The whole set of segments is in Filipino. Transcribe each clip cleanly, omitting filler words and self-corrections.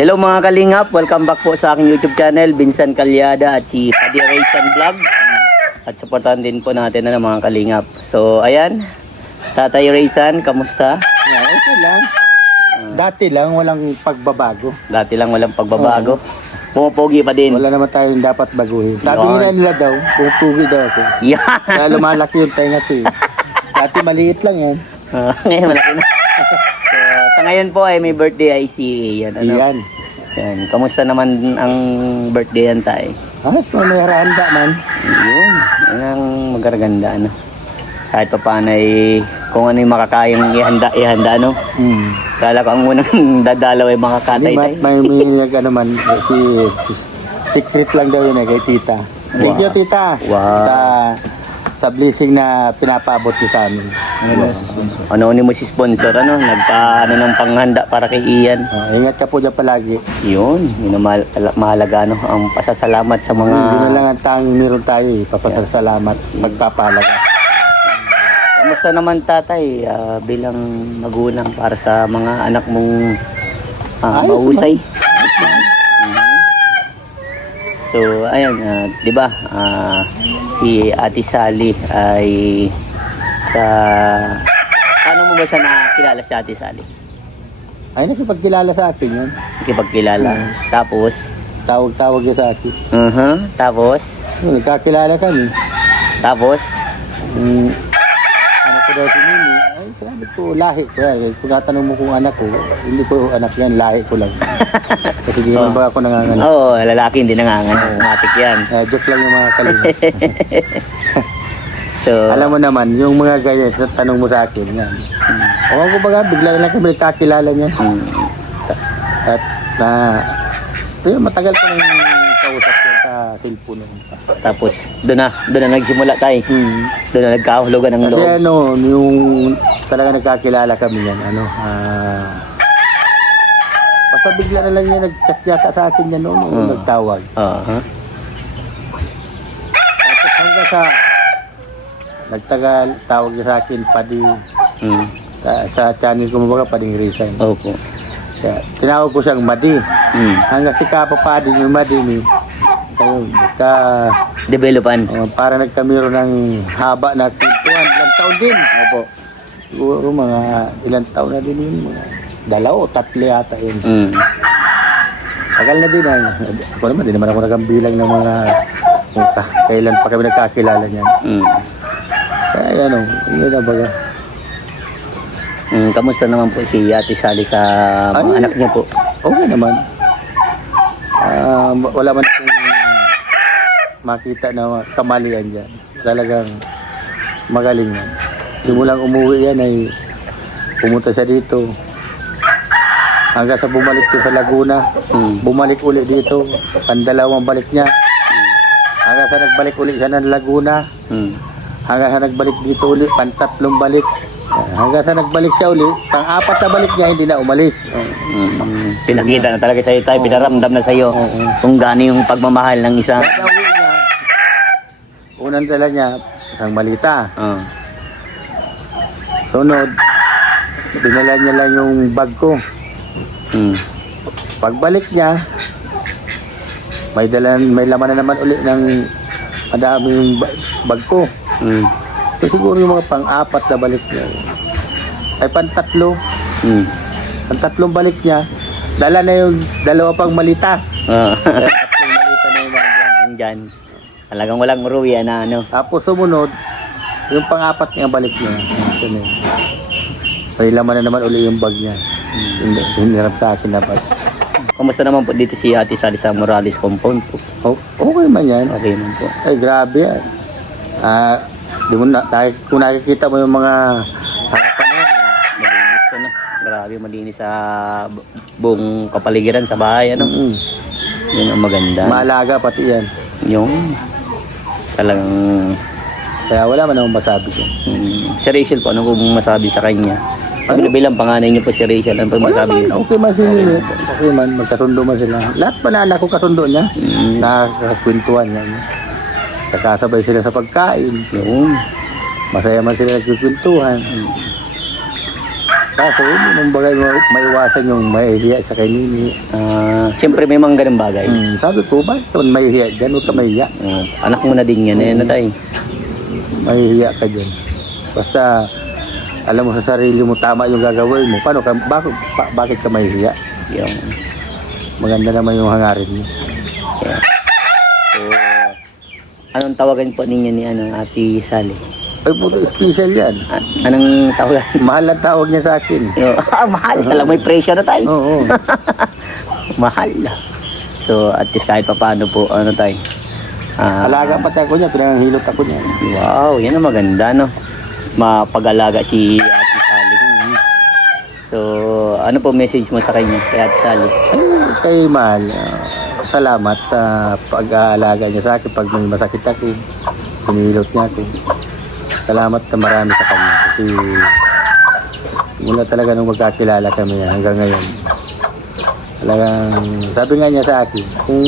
Hello mga kalingap, welcome back po sa aking YouTube channel, Vincent Calyada at si Paddy Raysan Vlog. At supportan din po natin na mga kalingap. So ayan, Tatay Raysan, kamusta? Yeah, okay lang. Dati lang, walang pagbabago. Dati lang walang pagbabago. Pumupugi pa din. Wala naman tayong dapat baguhin. Sabi Yun. nila daw, pupugi daw ako. Yan. Kaya lumalaki yung tenga ko eh. Dati maliit lang yan. Ngayon malaki na. So, sa ngayon po ay may birthday ay si Ian. Ano? Iyan. Yan. Kamusta naman ang birthday yan tayo? May handa man. Yun. Yan ang magaganda ano. Kahit pa paano ay kung ano yung makakayang ihanda ano. Kala ko ang unang dadalaw ay makakatay tayo. May ano man, secret lang daw yun eh, kay tita. Thank you tita. Wow. Sa blessing na pinapaabot ko sa amin. Anonymous sponsor ano, nagpaano ng panghanda para kay Ian. Ingat ka po dyan palagi. Yun ang mahalaga ano, ang pasasalamat sa mga Hindi na lang ang tanging meron tayo eh, papasalamat, magpapahalaga. Kamusta naman tatay bilang magulang para sa mga anak mong mahusay? So ayun, 'di ba? Si Ate Sally ay sa paano mo ba siya nakilala si Ate Sally? Ay, nakipagkilala sa akin yun. Nakipagkilala. Tapos Tawag-tawag niya sa akin. tapos Yun, nagkakilala kami. tapos Anak ko daw si Mimi. Ay, sabi ko, lahi ko yan. Kung tatanong mo kung anak ko, hindi ko anak yan, lahi ko lang. Kasi di naman ba ako nanganganak. Oo, lalaki hindi nanganganak. Matik yan. Joke lang yung mga kalinga. So, Alam mo naman, yung mga ganyan, tanong mo sa akin, yan. O ako baga, bigla na lang kami nagkakilala niyan. At ito yun, matagal ko nang kausap yan sa cellphone. tapos doon na nagsimula tayo. Doon na nagkahulugan ng Kasi loob. ano, yung talaga nagkakilala kami yan, basta bigla na lang niya nag-chat yata sa akin yan noon, nagtawag. Tapos hanggang sa nagtagal, tawag niya sa akin, Paddy, sa channel ko mga Paddy Raysan. Opo. Kaya, tinawag ko siyang Madi. Hanggang si Kapa Paddy, yung Madi ni, ayun, Developan. para nagkamiro ng haba na kwentuhan, ilang taon din. Opo. Siguro mga ilang taon na din yun, mga 2 o 3 yata yun. Tagal na din ay. Ako naman, di naman ako nagambilang ng mga kailan pa kami nagkakilala niyan. Kaya ano, yun na baga. Kamusta naman po si Ate Sally sa mga anak niya po? Okay naman. Wala man akong makita na kamalian dyan. Talagang magaling yan. Simulang umuwi yan ay pumunta siya dito. Hanggang sa bumalik ko sa Laguna. Bumalik uli dito. Pandalawang balik niya. Hanggang sa nagbalik uli siya ng Laguna. Hanggang sa nagbalik dito uli, pantatlong balik. Hanggang sa nagbalik siya uli, pang-4 na balik niya, hindi na umalis. Pinakita na talaga sa'yo tayo, pinaramdam na sa'yo kung gaano yung pagmamahal ng isang... Kaya uwi niya, unang dala niya, isang malita. Sunod, dinala niya lang yung bag ko. Pagbalik niya, may laman na naman uli ng madami yung bag ko. So, siguro yung mga pang-4 na balik niya. Ay pang-3. Pang-3 balik niya, dala na yung 2 pang malita. Kaya 3 malita na yung Nandyan. Talagang walang uruwi na ano. Tapos sumunod, yung pang-4 niya balik niya. May laman na naman uli yung bag niya. Hinirap sa akin na bag. Kamusta naman po dito si Ate Sally sa Morales Compound po? Okay man yan. Okay man po. Ay, grabe yan. Di mo kung nakikita mo yung mga harapan na yan. Malinis na. Grabe, malinis sa buong kapaligiran sa bahay. Ano? Yun ang maganda. Maalaga pati yan. Yung talagang... Kaya wala man akong masabi ko. Si Rachel po, ano po masabi sa kanya? Bilang panganay niyo po si Rachel, ano po Wala masabi man, niyo? okay man sila. Okay man, magkasundo man sila. Lahat pa na anak ko kasundo niya. Nakakakwentuhan niya. Kakasabay sila sa pagkain. Yung Masaya man sila nagkikwentuhan. Kaso, hindi nang bagay maiwasan yung mahihiya sa kay Nini. Siyempre may mga ganun bagay. Sabi ko, bakit naman mahihiya dyan? Huwag ka mahihiya. Anak mo na din yan, eh, tay. Mahihiya ka dyan. Basta, alam mo sa sarili mo, tama yung gagawin mo. Paano ka, bakit ka mahihiya? Yung, Maganda naman yung hangarin mo. yeah. So, anong tawagan po ninyo ni Ate Sally? Ay, puto, special yan. Anong tawagan? Mahal ang tawag niya sa akin. Mahal. Talagang may presyo na tayo. Oo. Mahal. So, at least kahit pa paano po, tayo. Alaga pati ako niya, pinanghilot ako niya. Wow, yan ang maganda, no? Mapag-alaga si Ate Sally. So, ano po message mo sa kanya, kay Ate Sally? Ay, kay Mahal, salamat sa pag-aalaga niya sa akin. Pag may masakit ako, pinihilot niya ako. Salamat na marami sa kanya. Kasi mula talaga nung magkakilala kami hanggang ngayon. Talagang, sabi nga niya sa akin, kung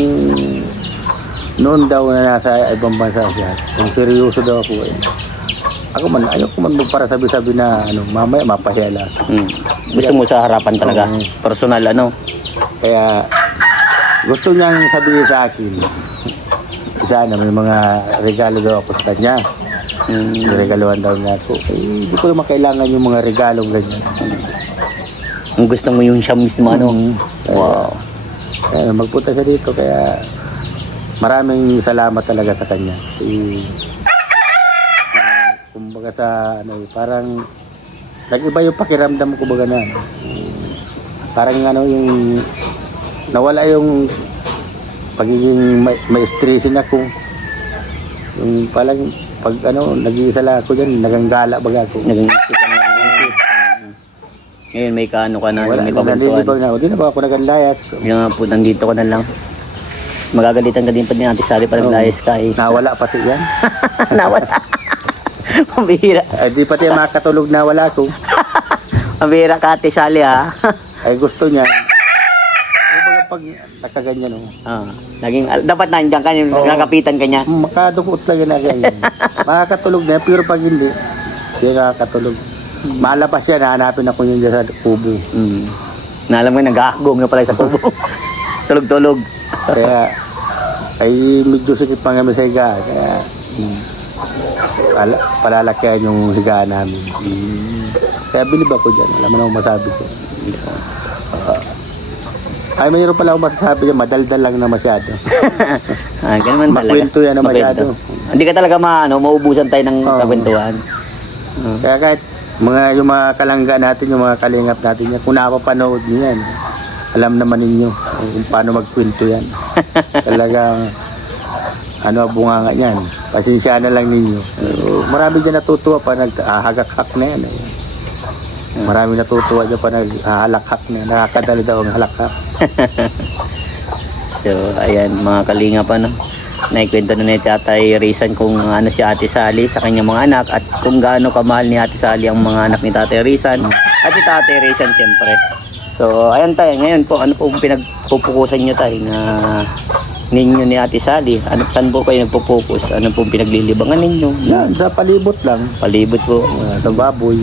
noon daw na nasa ibang bansa siya, kung seryoso daw ako ako man, ayoko man para sabi-sabi na mamaya mapahiya lang. Gusto mo sa harapan talaga? Personal, Kaya gusto niyang sabihin sa akin, sana may mga regalo daw ako sa kanya. Regaluhan daw niya ako. Hindi ko naman kailangan yung mga regalong ganyan. Ang gusto mo yung siya mismo, Wow. Kaya magpunta siya dito, kaya maraming salamat talaga sa kanya. Kasi kumbaga sa parang nag-iba yung pakiramdam ko baga na. Parang yung nawala yung pagiging may stressin ako. Yung palang pag nag-iisa lang ako dyan, naganggala baga ako. Nag-iisip ka na isip. Ngayon may kaano ka na, Wala, may pabantuan. nalilibang na ako. Di na ba ako nagandayas? Yung nga po, nandito ko na lang. Magagalitan ka din pa ni Ate Sally pa naglayas ka eh. Nawala pati yan. Nawala. Mabihira. Di pati makatulog na wala ko. Mabihira ka Ate Sally ha. Ay gusto niya. Kumbaga pag nakaganyan Dapat nandiyan ka, nagkakapitan ka niya. Makadukot lang na ganyan. Makakatulog na, pero pag hindi nakakatulog. Malabas yan, hahanapin ako yun dyan sa kubo. Naalam mo, nag-aakgong na pala sa kubo. Tulog-tulog. Kaya, ay medyo sikip pa kami sa higaan. Kaya, palalakihan yung higaan namin. Kaya bilib ako dyan. Alam mo na akong masabi ko. Ay, mayroon pala akong masasabi dyan. Madaldal lang na masyado. Ganun man talaga. Makwento yan na masyado. Hindi ka talaga maubusan tayo ng kakwentuhan. Kaya kahit yung mga kalangga natin, yung mga kalingap natin yan, kung napapanood nyo yan, alam naman ninyo kung paano magkwento yan. Talagang bunganga yan. Pasensya na lang ninyo. Marami dyan natutuwa pa naghahagak-hak na yan. Marami natutuwa dyan pa naghahalak-hak na yan. Nakakadali daw ang halak-hak. So, ayan, mga kalingap naikwento na ni Tatay Rizan kung si Ate Sally sa kanyang mga anak at kung gaano kamahal ni Ate Sally ang mga anak ni Tatay Rizan at si Tatay Rizan siyempre. So, ayan tayo. Ngayon po, ano po pinagpupukusan nyo tayo na ninyo ni Ate Sally? Saan po kayo nagpupokus? Ano po pinaglilibangan ninyo? Yan, sa palibot lang. Palibot po. Sa baboy.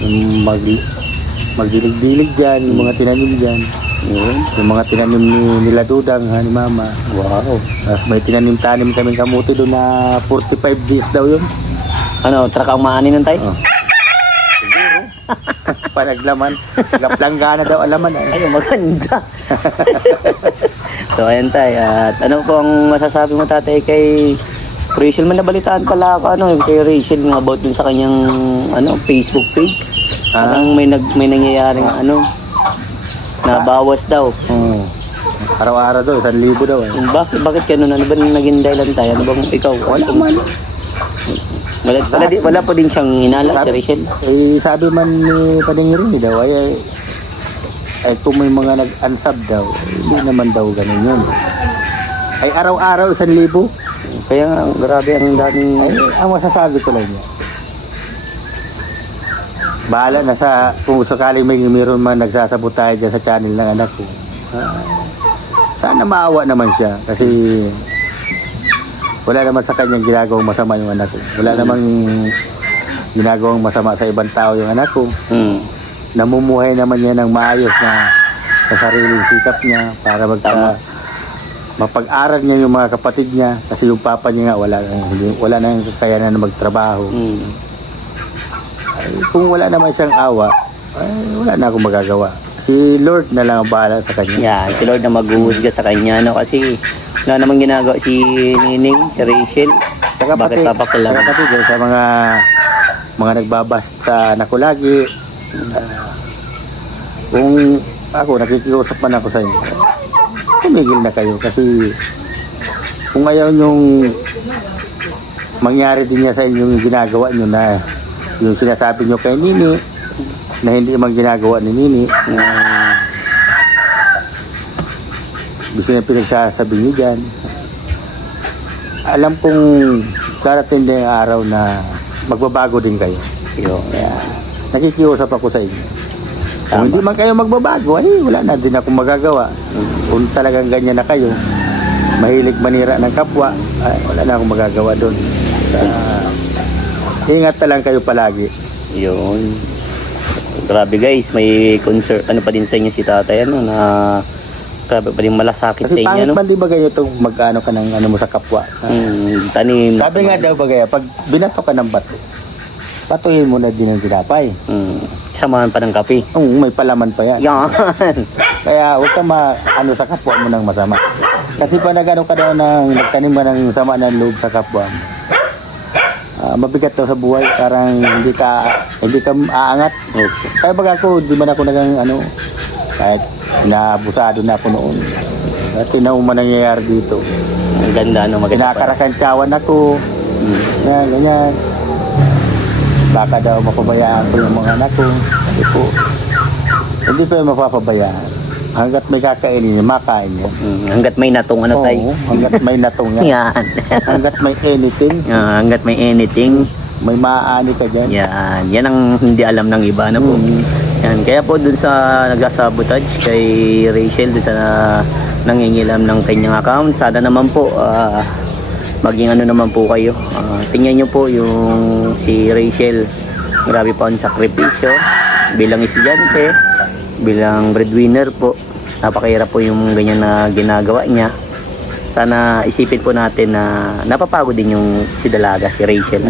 Yung magdilig-dilig dyan, yung mga tinanim dyan. Yung mga tinanim nila Dudang, ni Mama. Wow. Tapos may tinanim-tanim kaming kamuti doon na 45 days daw yun. Trakang maani nun tayo? Siguro. Panaglaman. Planggana daw alaman. Ay, maganda. So, ayan tayo. At ano po ang masasabi mo, Tatay, kay Rachel? Man, nabalitaan pala ako, kay Rachel about dun sa kanyang, Facebook page. Parang may nangyayaring, nabawas daw. Araw-araw daw, 1,000 daw. Bakit ganun? Ano ba naging dahilan tayo? Ano bang ikaw? Wala man. Wala po din siyang inala, si Rachel? Sabi man ni Padingirini daw, ay kung may mga nag-unsub daw, hindi naman daw ganun yun. Ay araw-araw 1,000. Kaya nga, grabe ang daming... Ang masasabi ko lang yan. Bahala na kung sakaling mayroon man nagsasabotay dyan sa channel ng anak ko. Sana maawa naman siya kasi wala naman sa kanyang ginagawang masama yung anak ko. Wala namang ginagawang masama sa ibang tao yung anak ko. namumuhay naman niya ng maayos na sa sariling sikap niya para mapag-aral niya yung mga kapatid niya kasi yung papa niya nga wala na yung kakayanan na magtrabaho. Ay, kung wala naman siyang awa, ay wala na akong magagawa. Si Lord na lang ang bahala sa kanya. Yeah, si Lord na maghuhusga sa kanya, no? Kasi wala namang ginagawa si Nining, si Rachel. Saka Bakit papakilam? Saka pati dyan sa mga nagbabas sa naku lagi. Kung ako, nakikiusap man ako sa inyo, tumigil na kayo kasi kung ayaw nyong mangyari din niya sa inyong ginagawa nyo na yung sinasabi nyo kay Nini na hindi man ginagawa ni Nini na gusto niya pinagsasabi nyo dyan, alam kong darating din ang araw na magbabago din kayo. Kaya nakikiusap ako sa inyo. Kung hindi man kayo magbabago, ay wala na din akong magagawa. Kung talagang ganyan na kayo, mahilig manira ng kapwa, ay wala na akong magagawa doon. Ingat na lang kayo palagi. Yun. Grabe guys, may concern, ano pa din sa inyo si tatay, ano, na grabe pa din malasakit sa Kasi inyo, pangit no? man di ba kayo itong mag-ano ka ng ano mo sa kapwa? Tanim. Sabi nga daw ba kaya, pag binato ka ng bato, patuhin mo na din ang tinapay. Samahan pa ng kape. May palaman pa yan. Yan. Kaya huwag ka ano sa kapwa mo ng masama. Kasi pa nagano ka daw nagtanim ka ng sama ng loob sa kapwa mo. Mabigat daw sa buhay, parang hindi ka aangat. Okay. Kaya baga ako, di man ako kahit inabusado na ako noon. At tinaw man nangyayari dito. Ang ganda, no? Maganda pa. Kinakarakantsawan ako. Ganyan. Baka daw mapabayaan ko yung mga anak ko. Sabi ko, hindi ko yung mapapabayaan. Hanggat may kakainin niya, makain niya. Hanggat may natong ano tayo. Hanggat may natong yan. Yan. Hanggat may anything, Hanggat may anything. may maaani ka dyan. Yan. Yan ang hindi alam ng iba na po. Yan. Kaya po dun sa nagsasabotage kay Rachel, dun sa nangingilam ng kanyang account, sana naman po maging ano naman po kayo. Tingnan nyo po yung si Rachel. Grabe po ang sakripisyo bilang estudyante, bilang breadwinner po. Napakahirap po yung ganyan na ginagawa niya. Sana isipin po natin na napapagod din yung si Dalaga, si Rachel,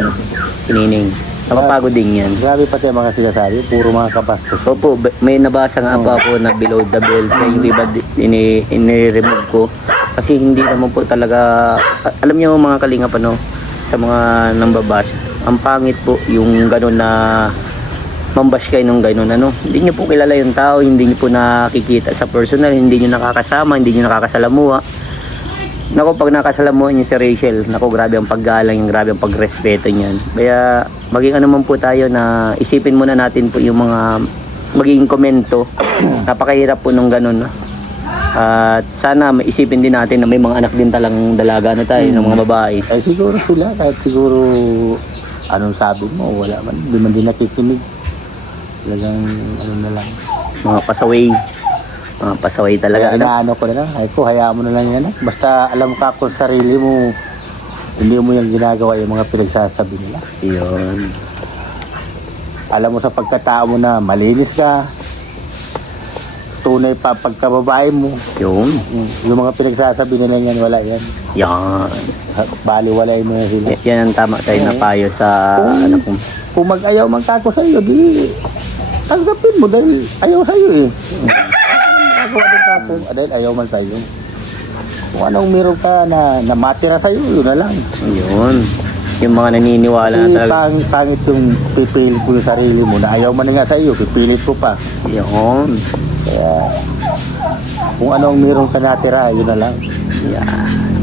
si Nining. Napapagod din yan. Grabe pati ang mga sinasabi, puro mga kabastos. Opo, may nabasa nga pa po na below the belt. Kaya yung iba ini-remove ko. Kasi hindi naman po talaga, alam niyo mga kalingap ano, sa mga nambabash, ang pangit po yung gano'n na mambash kayo nung gano'n ano. Hindi niyo po kilala yung tao, hindi niyo po nakikita sa personal, hindi niyo nakakasama, hindi niyo nakakasalamuha. Naku, pag nakasalamuhan niyo si Rachel, naku, grabe ang paggalang, yung grabe ang pagrespeto niyan. Kaya maging ano man po tayo na isipin muna natin po yung mga magiging komento. Napakahirap po nung gano'n. At sana maisipin din natin na may mga anak din talang dalaga na tayo ng mga babae. Ay siguro sila, kahit siguro anong sabi mo, wala man, hindi man din nakikinig. Talagang ano na lang. Mga pasaway. Mga pasaway talaga. Kaya inaano ko na lang, ay ko, hayaan mo na lang yan. Basta alam ka kung sarili mo, hindi mo yung ginagawa yung mga pinagsasabi nila. Yun. Alam mo sa pagkatao mo na malinis ka, tunay pa pagkababae mo. Yun. Yung mga pinagsasabi nila yan, wala yan. Yan. Baliwalay mo na sila. Yan ang tama tayo na payo sa ano kung Kung mag-ayaw man kako sa iyo, di tanggapin mo dahil ayaw sa iyo eh. Magagawa din kako dahil ayaw man sa iyo. Kung anong meron ka na matira sa iyo, yun na lang. yun. Yung mga naniniwala na Kasi talaga. pangit yung pipilit ko yung sarili mo na ayaw man nga sa iyo, pipilit ko pa. Yun. Kaya kung anong meron ka natira, yun na lang.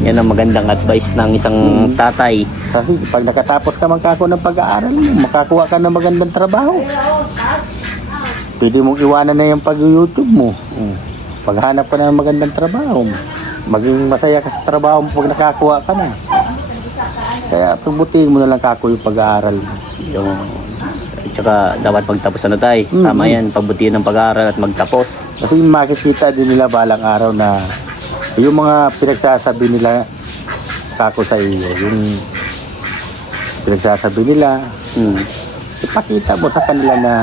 Yan ang magandang advice ng isang tatay. Kasi pag nakatapos ka man kako ng pag-aaral mo, makakuha ka ng magandang trabaho. Pwede mong iwanan na yung pag-YouTube mo. Paghanap ka na ng magandang trabaho, maging masaya ka sa trabaho mo pag nakakuha ka na. Kaya pagbutihin mo na lang kako yung pag-aaral mo. Yung, at saka dapat magtapos ano tayo. Tama yan, pagbutihan ng pag-aaral at magtapos. Kasi makikita din nila balang araw na yung mga pinagsasabi nila kako sa iyo, yung pinagsasabi nila, ipakita mo sa kanila na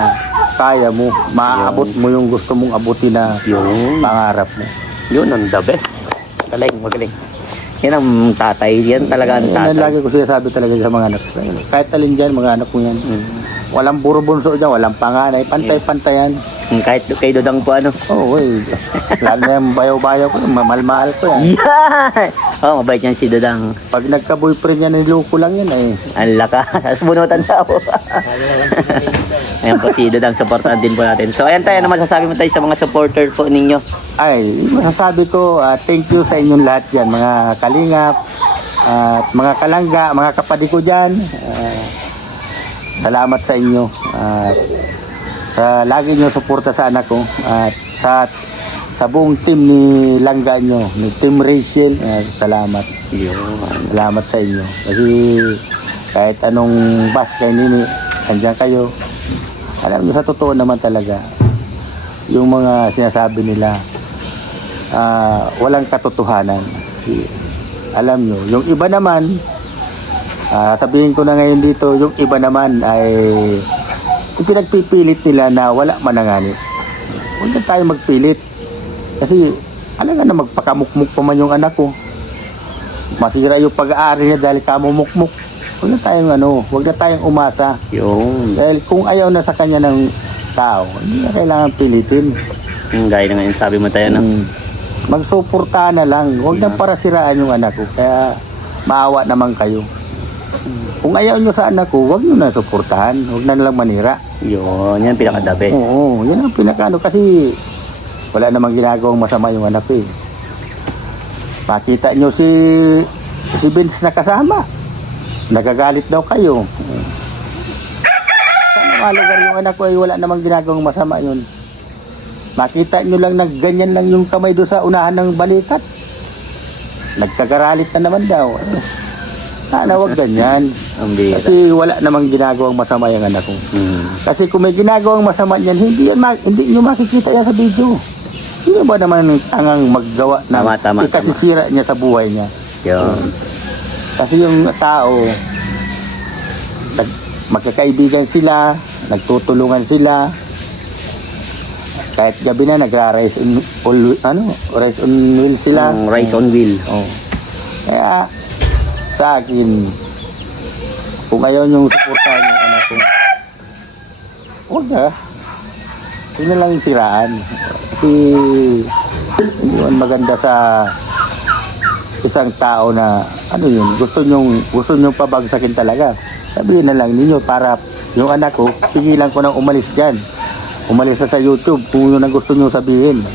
kaya mo, maaabot mo yung gusto mong abutin na Yun. pangarap mo. Yun ang the best. Magaling. Yan ang tatay. Yan talaga ang Yan ang tatay. lagi ko sinasabi talaga sa mga anak ko. Kahit alin dyan, mga anak ko yan. Walang puro bunso dyan, walang panganay, pantay-pantayan. Kahit kay Dodang po ano. Oo, lalo na yung bayaw-bayaw ko, mahal ko yan. Yan! Oh, mabait yan si Dodang. Pag nagka-boyfriend yan, niloko lang yan eh. Ang laka. Bunutan daw. Ayan po si Dodang. Supportan din po natin. So ayan tayo. Ano masasabi mo tayo sa mga supporter po ninyo? Ay, masasabi ko, thank you sa inyong lahat yan, mga kalingap, at mga kalangga, mga kapatid ko dyan. Salamat sa inyo. At sa lagi nyo suporta sa anak ko. At sa buong team ni Langga nyo, ni Team Rachel, salamat. Salamat sa inyo. Kasi kahit anong bus kayo nini, andyan kayo. Alam nyo, sa totoo naman talaga, yung mga sinasabi nila, walang katotohanan. Alam nyo, yung iba naman, sabihin ko na ngayon dito, yung iba naman ay ipinagpipilit nila na wala manangani. Huwag na tayo magpilit. Kasi alam nga na magpakamukmuk pa man yung anak ko. Masira yung pag-aari niya dahil kamumukmuk. Huwag na tayong umasa. Yun. Dahil kung ayaw na sa kanya ng tao, hindi na kailangan pilitin. Gaya na ngayon sabi mo tayo. No? Magsuporta na lang. Huwag na para siraan yung anak ko. Kaya maawa naman kayo. Kung ayaw nyo sa anak ko, huwag nyo na suportahan. Huwag na lang manira. Yun. Yan pinaka-the best. Oo, yan ang pinaka-ano. Kasi wala namang ginagawang masama yung anak ko eh. Makita nyo si Vince na kasama. Nagagalit daw kayo. Sana malugar yung anak ko ay wala namang ginagawang masama yun. Makita nyo lang na ganyan lang yung kamay doon sa unahan ng balikat. Nagkagaralit na naman daw. Sana wag ganyan. Ang bira. Kasi wala namang ginagawang masama yung anak ko. Kasi kung may ginagawang masama niyan, hindi nyo makikita yan sa video. Sino ba naman ang tangang maggawa na Tama. ikasisira niya sa buhay niya? Yun. Kasi yung tao, magkakaibigan sila, nagtutulungan sila. Kahit gabi na rise on wheel sila. Rice on wheel. Oh. Kaya sa akin, kung ayaw niyong suportahan yung anak ko, huwag na lang siraan. Kasi hindi man maganda sa isang tao na gusto nyong pabagsakin talaga. Sabihin na lang ninyo para yung anak ko, pigilan ko nang umalis dyan. Umalis na sa YouTube kung yun ang gusto nyo sabihin.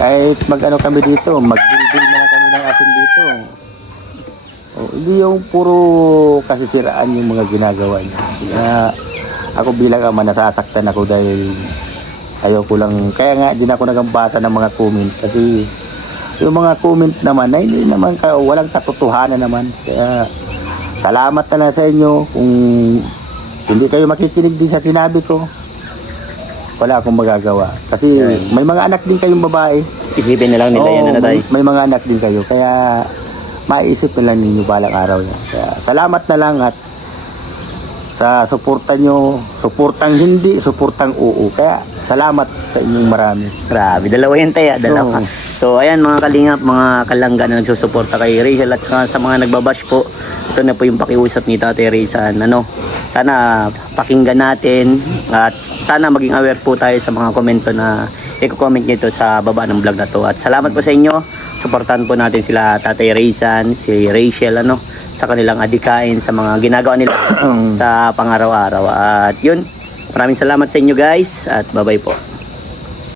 Kahit kami dito, mag-build na lang kami ng asin dito. Hindi yung puro kasisiraan yung mga ginagawa niya. Kaya ako bilang ama, nasasaktan ako dahil ayoko lang. Kaya nga din ako nagambasa ng mga comment kasi yung mga comment naman ay hindi naman walang katotohanan naman. Kaya salamat na lang sa inyo. Kung hindi kayo makikinig din sa sinabi ko, wala akong magagawa. Kasi may mga anak din kayong babae. Isipin na lang nila yan na tayo. May mga anak din kayo. Kaya maiisip na lang ninyo balang araw yan. Kaya salamat na lang at sa suporta nyo, suportang hindi, suportang oo. Kaya salamat sa inyong marami. Grabe, dalawa yan tayo. Dalawa. So ayan mga kalingap, mga kalangga na nagsusuporta kay Rachel at sa mga nagbabash po. Ito na po yung pakiusap ni Tatay Rizan. Sana pakinggan natin at sana maging aware po tayo sa mga komento na i-comment nito sa baba ng vlog na to. At salamat po sa inyo. Suportahan po natin sila Tatay Rizan, si Rachel sa kanilang adikain, sa mga ginagawa nila sa pang-araw-araw. At yun, maraming salamat sa inyo guys at bye-bye po.